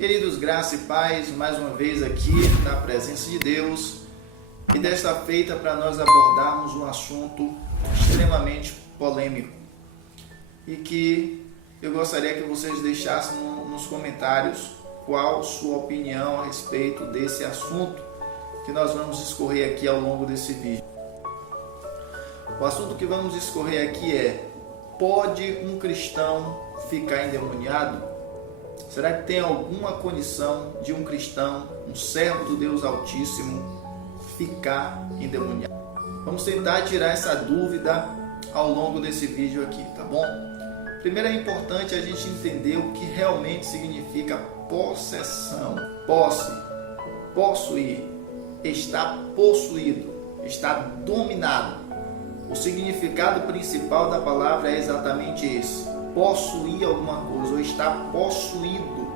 Queridos, graça e paz, mais uma vez aqui na presença de Deus, e desta feita para nós abordarmos um assunto extremamente polêmico e que eu gostaria que vocês deixassem nos comentários qual sua opinião a respeito desse assunto que nós vamos discorrer aqui ao longo desse vídeo. O assunto que vamos discorrer aqui é: pode um cristão ficar endemoniado? Será que tem alguma condição de um cristão, um servo do Deus Altíssimo, ficar endemoniado? Vamos tentar tirar essa dúvida ao longo desse vídeo aqui, tá bom? Primeiro é importante a gente entender o que realmente significa possessão. Posse, possuir, estar possuído, estar dominado. O significado principal da palavra é exatamente esse: possuir alguma coisa, ou estar possuído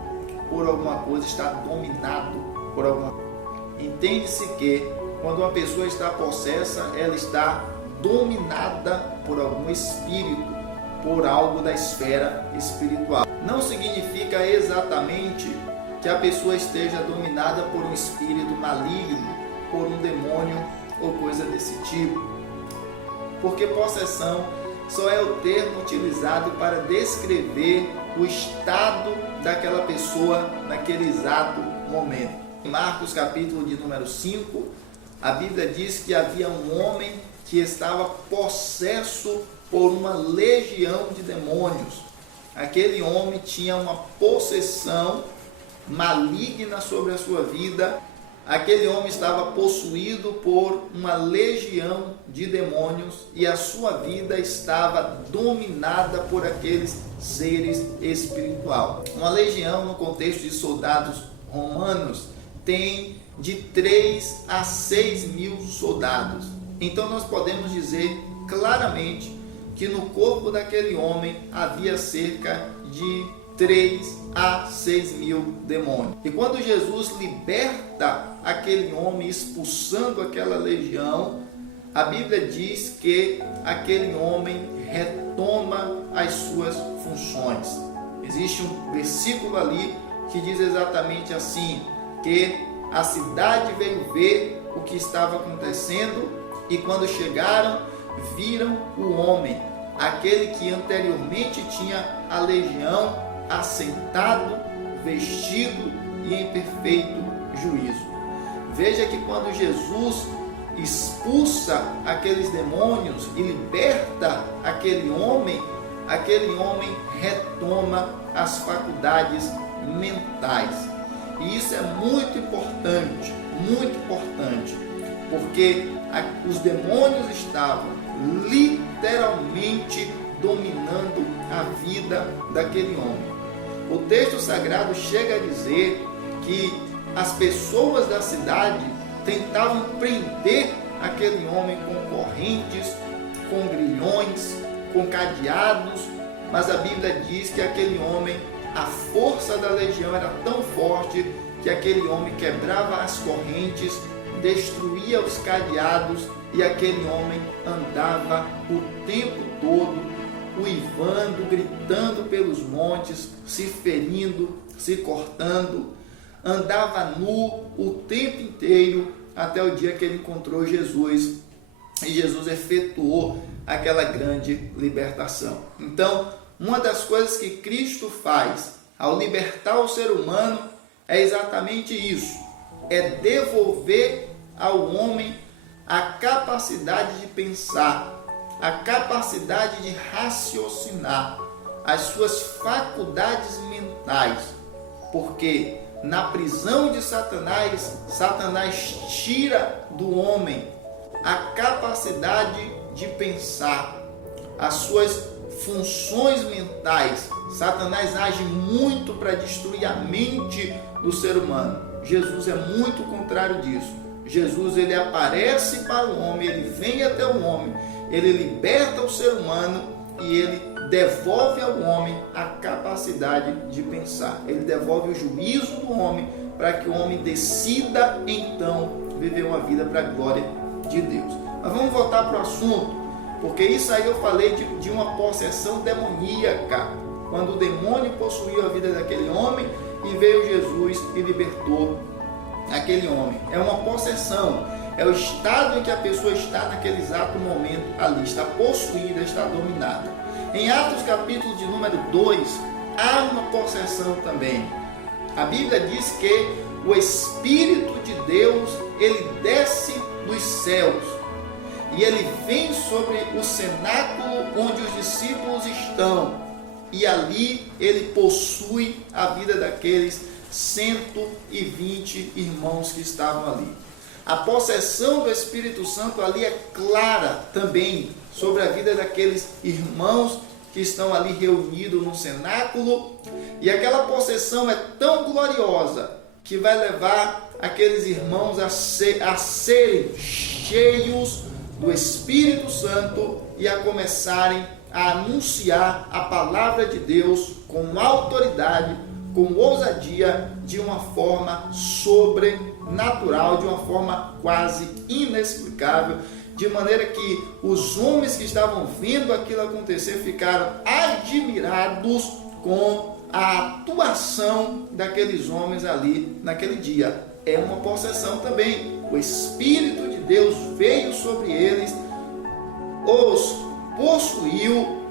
por alguma coisa, estar dominado por alguma coisa. Entende-se que quando uma pessoa está possessa, ela está dominada por algum espírito, por algo da esfera espiritual. Não significa exatamente que a pessoa esteja dominada por um espírito maligno, por um demônio ou coisa desse tipo, porque possessão só é o termo utilizado para descrever o estado daquela pessoa naquele exato momento. Em Marcos capítulo de número 5, a Bíblia diz que havia um homem que estava possesso por uma legião de demônios. Aquele homem tinha uma possessão maligna sobre a sua vida. Aquele homem estava possuído por uma legião de demônios e a sua vida estava dominada por aqueles seres espirituais. Uma legião, no contexto de soldados romanos, tem de 3 a 6 mil soldados. Então nós podemos dizer claramente que no corpo daquele homem havia cerca de 3 a 6 mil demônios. E quando Jesus liberta aquele homem, expulsando aquela legião, a Bíblia diz que aquele homem retoma as suas funções. Existe um versículo ali que diz exatamente assim, que a cidade veio ver o que estava acontecendo e quando chegaram, viram o homem, aquele que anteriormente tinha a legião, assentado, vestido e em perfeito juízo. Veja que quando Jesus expulsa aqueles demônios e liberta aquele homem retoma as faculdades mentais. E isso é muito importante, porque os demônios estavam literalmente dominando a vida daquele homem. O texto sagrado chega a dizer que as pessoas da cidade tentavam prender aquele homem com correntes, com grilhões, com cadeados, mas a Bíblia diz que aquele homem, a força da legião era tão forte que aquele homem quebrava as correntes, destruía os cadeados e aquele homem andava o tempo todo uivando, gritando pelos montes, se ferindo, se cortando, andava nu o tempo inteiro até o dia que ele encontrou Jesus e Jesus efetuou aquela grande libertação. Então, uma das coisas que Cristo faz ao libertar o ser humano é exatamente isso, é devolver ao homem a capacidade de pensar, a capacidade de raciocinar, as suas faculdades mentais, porque na prisão de Satanás, Satanás tira do homem a capacidade de pensar, as suas funções mentais. Satanás age muito para destruir a mente do ser humano. Jesus é muito o contrário disso. Jesus, ele aparece para o homem, ele vem até o homem, ele liberta o ser humano e ele devolve ao homem a capacidade de pensar. Ele devolve o juízo do homem para que o homem decida então viver uma vida para a glória de Deus. Mas vamos voltar para o assunto, porque isso aí eu falei de uma possessão demoníaca. Quando o demônio possuiu a vida daquele homem e veio Jesus e libertou aquele homem. É uma possessão, é o estado em que a pessoa está naquele exato momento ali, está possuída, está dominada. Em Atos capítulo de número 2, há uma possessão também. A Bíblia diz que o Espírito de Deus, ele desce dos céus e ele vem sobre o cenáculo onde os discípulos estão, e ali ele possui a vida daqueles 120 irmãos que estavam ali. A possessão do Espírito Santo ali é clara também sobre a vida daqueles irmãos que estão ali reunidos no cenáculo, e aquela possessão é tão gloriosa que vai levar aqueles irmãos a serem cheios do Espírito Santo e a começarem a anunciar a palavra de Deus com autoridade, com ousadia, de uma forma sobrenatural, de uma forma quase inexplicável, de maneira que os homens que estavam vendo aquilo acontecer ficaram admirados com a atuação daqueles homens ali naquele dia. É uma possessão também. O Espírito de Deus veio sobre eles, os possuiu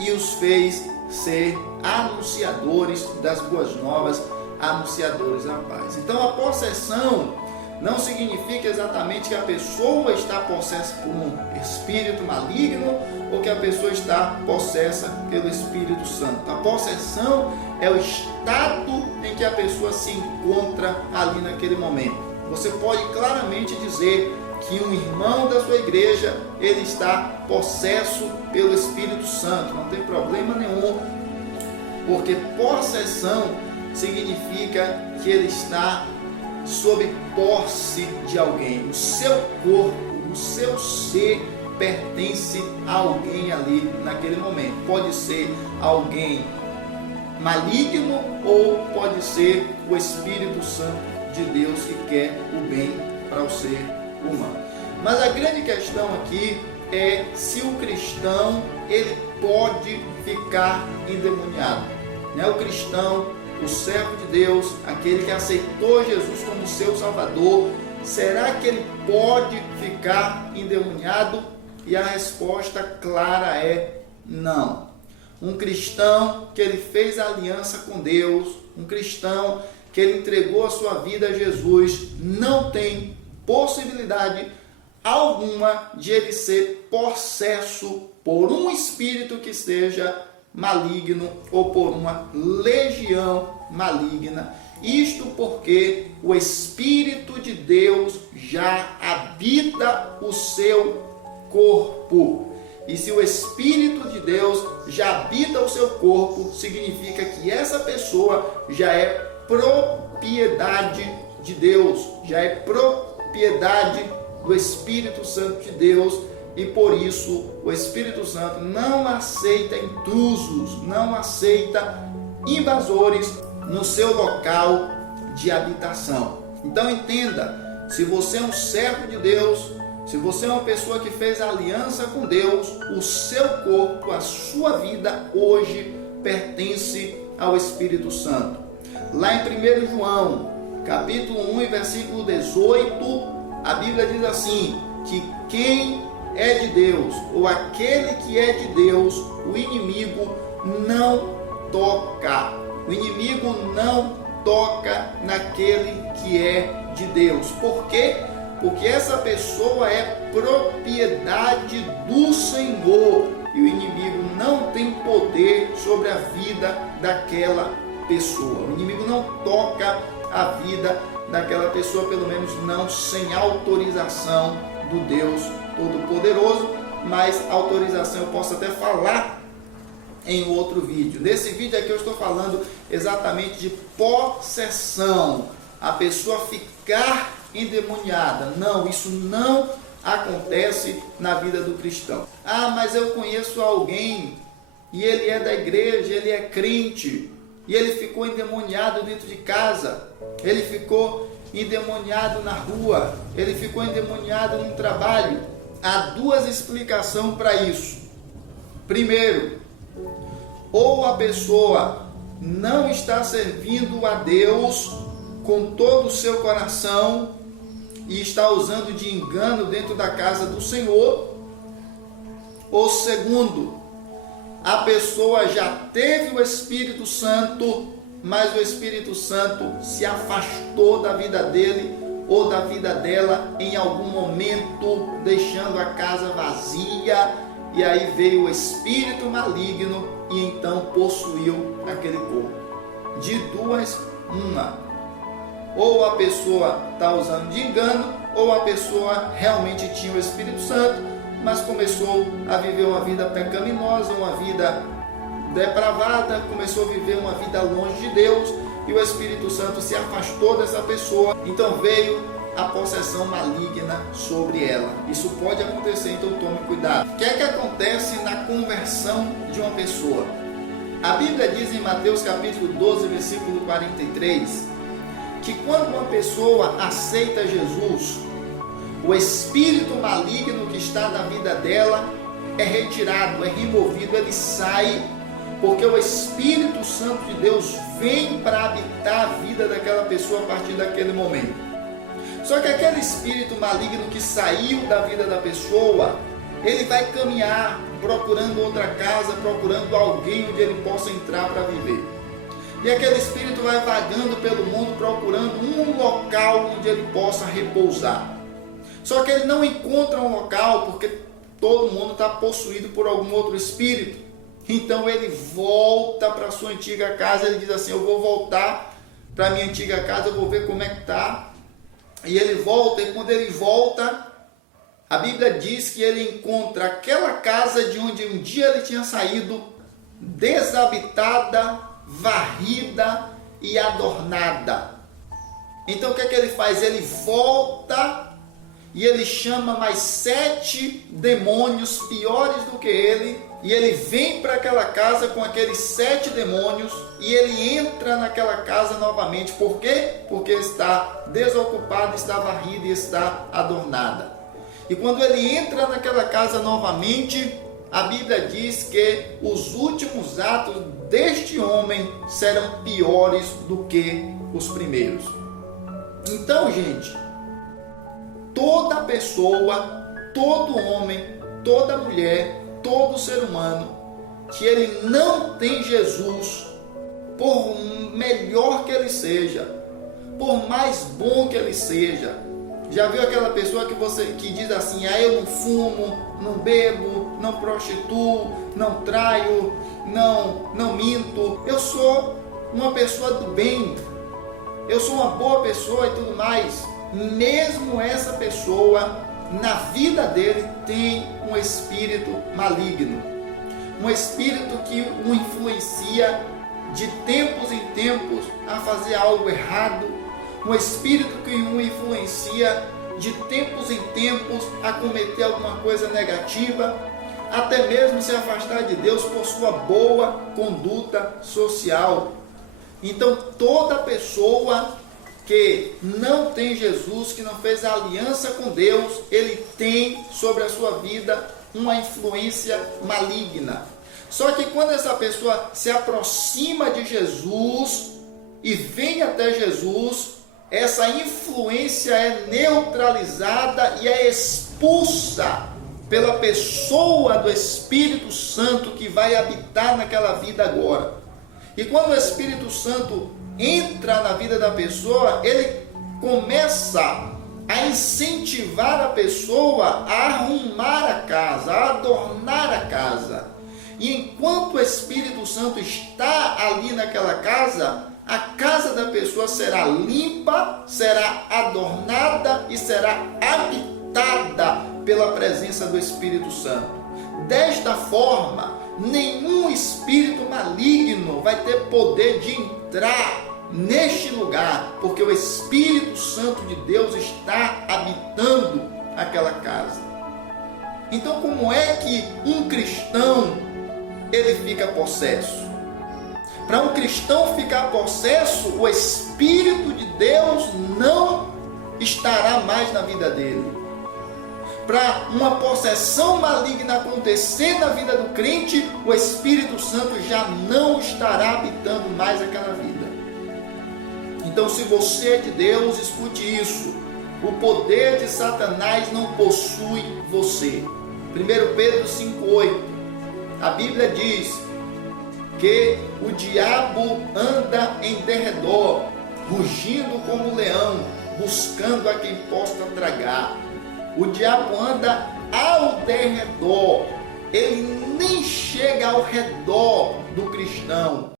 e os fez ser anunciadores das boas novas, anunciadores da paz. Então a possessão não significa exatamente que a pessoa está possessa por um espírito maligno ou que a pessoa está possessa pelo Espírito Santo. A possessão é o estado em que a pessoa se encontra ali naquele momento. Você pode claramente dizer que um irmão da sua igreja, ele está possesso pelo Espírito Santo, não tem problema nenhum, porque possessão significa que ele está sob posse de alguém. O seu corpo, o seu ser pertence a alguém ali naquele momento. Pode ser alguém maligno ou pode ser o Espírito Santo de Deus que quer o bem para o ser humano. Mas a grande questão aqui é se o cristão ele pode ficar endemoniado. O cristão, o servo de Deus, aquele que aceitou Jesus como seu Salvador, será que ele pode ficar endemoniado? E a resposta clara é não. Um cristão que ele fez aliança com Deus, um cristão que ele entregou a sua vida a Jesus, não tem possibilidade alguma de ele ser possesso por um espírito que seja maligno ou por uma legião maligna. Isto porque o Espírito de Deus já habita o seu corpo. E se o Espírito de Deus já habita o seu corpo, significa que essa pessoa já é propriedade de Deus, já é propriedade do Espírito Santo de Deus. E por isso o Espírito Santo não aceita intrusos, não aceita invasores no seu local de habitação. Então entenda, se você é um servo de Deus, se você é uma pessoa que fez aliança com Deus, o seu corpo, a sua vida hoje pertence ao Espírito Santo. Lá em 1 João, capítulo 1 e versículo 18, a Bíblia diz assim, que quem é de Deus, ou aquele que é de Deus, o inimigo não toca. O inimigo não toca naquele que é de Deus. Por quê? Porque essa pessoa é propriedade do Senhor e o inimigo não tem poder sobre a vida daquela pessoa. O inimigo não toca a vida daquela pessoa, pelo menos não sem autorização do Deus Todo-Poderoso, mas autorização eu posso até falar em outro vídeo. Nesse vídeo aqui eu estou falando exatamente de possessão, a pessoa ficar endemoniada. Não, isso não acontece na vida do cristão. Ah, mas eu conheço alguém e ele é da igreja, ele é crente e ele ficou endemoniado dentro de casa, ele ficou endemoniado na rua, ele ficou endemoniado no trabalho. Há duas explicações para isso. Primeiro, ou a pessoa não está servindo a Deus com todo o seu coração e está usando de engano dentro da casa do Senhor. Ou segundo, a pessoa já teve o Espírito Santo, mas o Espírito Santo se afastou da vida dele ou da vida dela em algum momento, deixando a casa vazia, e aí veio o espírito maligno e então possuiu aquele corpo. De duas, uma. Ou a pessoa está usando de engano, ou a pessoa realmente tinha o Espírito Santo, mas começou a viver uma vida pecaminosa, uma vida depravada, começou a viver uma vida longe de Deus, e o Espírito Santo se afastou dessa pessoa, então veio a possessão maligna sobre ela. Isso pode acontecer, então tome cuidado. O que é que acontece na conversão de uma pessoa? A Bíblia diz em Mateus capítulo 12, versículo 43, que quando uma pessoa aceita Jesus, o espírito maligno que está na vida dela é retirado, é removido, ele sai, porque o Espírito Santo de Deus vem para habitar a vida daquela pessoa a partir daquele momento. Só que aquele espírito maligno que saiu da vida da pessoa, ele vai caminhar procurando outra casa, procurando alguém onde ele possa entrar para viver. E aquele espírito vai vagando pelo mundo procurando um local onde ele possa repousar. Só que ele não encontra um local porque todo mundo está possuído por algum outro espírito. Então ele volta para a sua antiga casa, ele diz assim, eu vou voltar para a minha antiga casa, eu vou ver como é que está. E ele volta, e quando ele volta, a Bíblia diz que ele encontra aquela casa de onde um dia ele tinha saído, desabitada, varrida e adornada. Então o que é que ele faz? Ele volta e ele chama mais 7 demônios piores do que ele, e ele vem para aquela casa com aqueles 7 demônios, e ele entra naquela casa novamente. Por quê? Porque está desocupada, está varrida e está adornada. E quando ele entra naquela casa novamente, a Bíblia diz que os últimos atos deste homem serão piores do que os primeiros. Então, gente, toda pessoa, todo homem, toda mulher, todo ser humano que ele não tem Jesus, por melhor que ele seja, por mais bom que ele seja, já viu aquela pessoa que diz assim, eu não fumo, não bebo, não prostituo, não traio, não minto, eu sou uma pessoa do bem, eu sou uma boa pessoa e tudo mais. Mesmo essa pessoa, na vida dele, tem um espírito maligno, um espírito que o influencia de tempos em tempos a fazer algo errado, um espírito que o influencia de tempos em tempos a cometer alguma coisa negativa, até mesmo se afastar de Deus por sua boa conduta social. Então toda pessoa que não tem Jesus, que não fez aliança com Deus, ele tem sobre a sua vida uma influência maligna. Só que quando essa pessoa se aproxima de Jesus e vem até Jesus, essa influência é neutralizada e é expulsa pela pessoa do Espírito Santo que vai habitar naquela vida agora. E quando o Espírito Santo entra na vida da pessoa, ele começa a incentivar a pessoa a arrumar a casa, a adornar a casa. E enquanto o Espírito Santo está ali naquela casa, a casa da pessoa será limpa, será adornada e será habitada pela presença do Espírito Santo. Desta forma, nenhum espírito maligno vai ter poder de entrar neste lugar, porque o Espírito Santo de Deus está habitando aquela casa. Então, como é que um cristão ele fica possesso? Para um cristão ficar possesso, o Espírito de Deus não estará mais na vida dele. para uma possessão maligna acontecer na vida do crente, o Espírito Santo já não estará habitando mais aquela vida. Então, se você é de Deus, escute isso: o poder de Satanás não possui você. 1 Pedro 5,8, a Bíblia diz que o diabo anda em derredor, rugindo como um leão, buscando a quem possa tragar. O diabo anda ao derredor, ele nem chega ao redor do cristão.